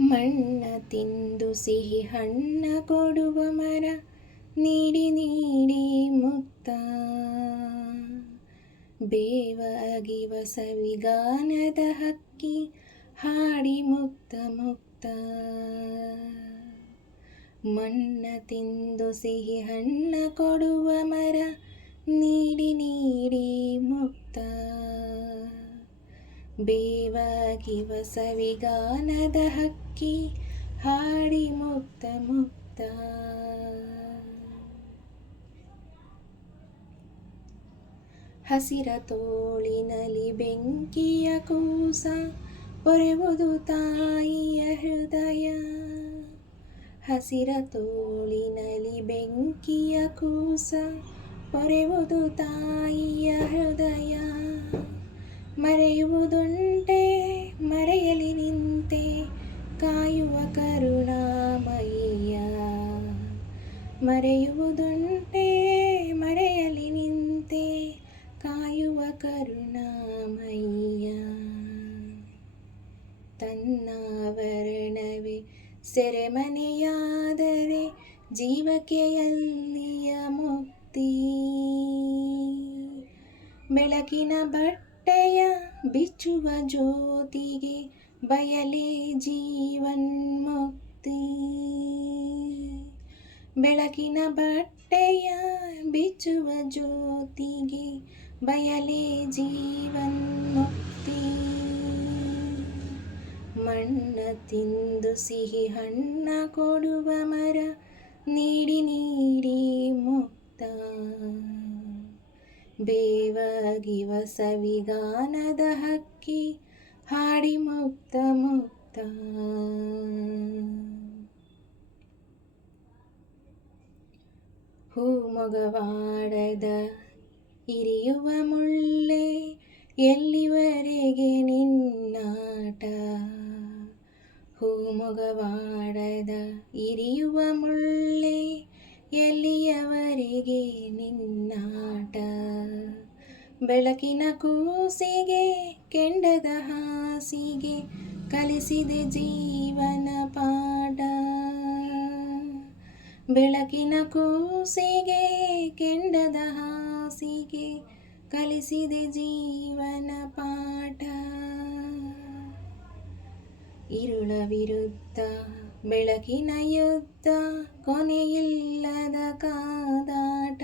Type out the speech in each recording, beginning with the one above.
ಮಣ್ಣ ತಿಂದು ಸಿಹಿ ಹಣ್ಣ ಕೊಡುವ ಮರ, ನೀಡಿ ನೀಡಿ ಮುಕ್ತ. ಬೇವಾಗಿವ ಸವಿಗಾನದ ಹಕ್ಕಿ, ಹಾಡಿ ಮುಕ್ತ ಮುಕ್ತ. ಮಣ್ಣ ತಿಂದು ಸಿಹಿ ಹಣ್ಣ ಕೊಡುವ ಮರ, ನೀಡಿ ನೀಡಿ ಮುಕ್ತ. ಬೇವಾಗಿವ ಸವಿಗಾನದ ಹಕ್ಕಿ, ಹಾಡಿ ಮುಕ್ತ ಮುಕ್ತ. ಹಸಿರ ತೋಳಿನಲ್ಲಿ ಬೆಂಕಿಯ ಕೂಸ, ಪೊರೆವುದು ತಾಯಿಯ ಹೃದಯ. ಹಸಿರ ತೋಳಿನಲ್ಲಿ ಬೆಂಕಿಯ ಕೂಸ, ಪೊರೆವುದು ತಾಯಿಯ ಹೃದಯ. ಮರೆಯುವುದುಂಟೆ ಮರೆಯಲಿ ನಿಂತೆ, ಕಾಯುವ ಕರುಣಾಮಯ್ಯ. ಮರೆಯುವುದುಂಟೆ ಮರೆಯಲಿ ನಿಂತೆ, ಕಾಯುವ ಕರುಣಾಮಯ್ಯ. ತನ್ನಾವರಣವೇ ಸೆರೆಮನೆಯಾದರೆ, ಜೀವಕ್ಕೆ ಎಲ್ಲಿಯ ಮುಕ್ತಿ. ಬೆಳಕಿನ ಬಟ್ಟೆಯ ಬಿಚ್ಚುವ ಜ್ಯೋತಿಗೆ, ಬಯಲೇ ಜೀವನ್ಮುಕ್ತಿ. ಬೆಳಕಿನ ಬಟ್ಟೆಯ ಬಿಚ್ಚುವ ಜ್ಯೋತಿಗೆ, ಬಯಲೇ ಜೀವನ್ಮುಕ್ತಿ. ಮಣ್ಣ ತಿಂದು ಸಿಹಿ ಹಣ್ಣ ಕೊಡುವ ಮರ, ನೀಡಿ ನೀಡಿ ಮುಕ್ತ. ಬೇವಾಗಿವ ಸವಿಗಾನದ ಹಕ್ಕಿ, ಹಾಡಿ ಮುಕ್ತ ಮುಕ್ತ. ಹೂಮೊಗವಾಡದ ಇರಿಯುವ ಮುಳ್ಳೆ, ಎಲ್ಲಿವರೆಗೆ ನಿನ್ನಾಟ. ಹೂಮೊಗವಾಡದ ಇರಿಯುವ ಮುಳ್ಳೆ, ಎಲ್ಲಿಯವರೆಗೆ ನಿನ್ನಾಟ. ಬೆಳಕಿನ ಕೂಸಿಗೆ ಕೆಂಡದ ಹಾಸಿಗೆ, ಕಲಿಸಿದೆ ಜೀವನ ಪಾಠ. ಬೆಳಕಿನ ಕೂಸಿಗೆ ಕೆಂಡದ ಹಾಸಿಗೆ, ಕಲಿಸಿದೆ ಜೀವನ ಪಾಠ. ಇರುಳ ವಿರುದ್ಧ ಬೆಳಕಿನ ಯುದ್ಧ, ಕೊನೆಯಿಲ್ಲದ ಕಾದಾಟ.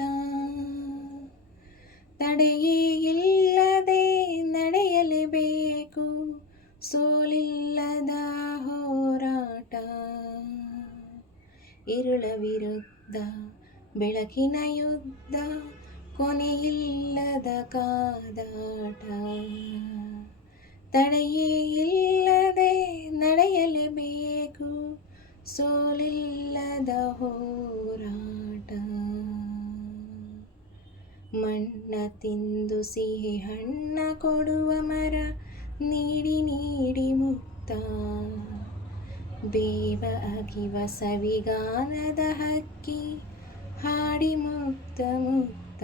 ತಡೆಯೇ ಇಲ್ಲದೆ ನಡೆಯಲೇಬೇಕು, ಸೋಲಿಲ್ಲದ ಹೋರಾಟ. ಇರುಳ ವಿರುದ್ಧ ಬೆಳಕಿನ ಯುದ್ಧ, ಕೊನೆಯಿಲ್ಲದ ಕಾದಾಟ. ತಡೆಯೇ ಇಲ್ಲದೆ ನಡೆಯಲೇಬೇಕು, ಸೋಲಿಲ್ಲದ ಹೋರಾಟ. ಮಣ್ಣ ತಿಂದು ಸಿಹಿ ಹಣ್ಣ ಕೊಡುವ ಮರ, ನೀಡಿ ನೀಡಿ ಮುಕ್ತ. ಬೇವಾಗಿವ ಸವಿಗಾನದ ಹಕ್ಕಿ, ಹಾಡಿ ಮುಕ್ತ ಮುಕ್ತ.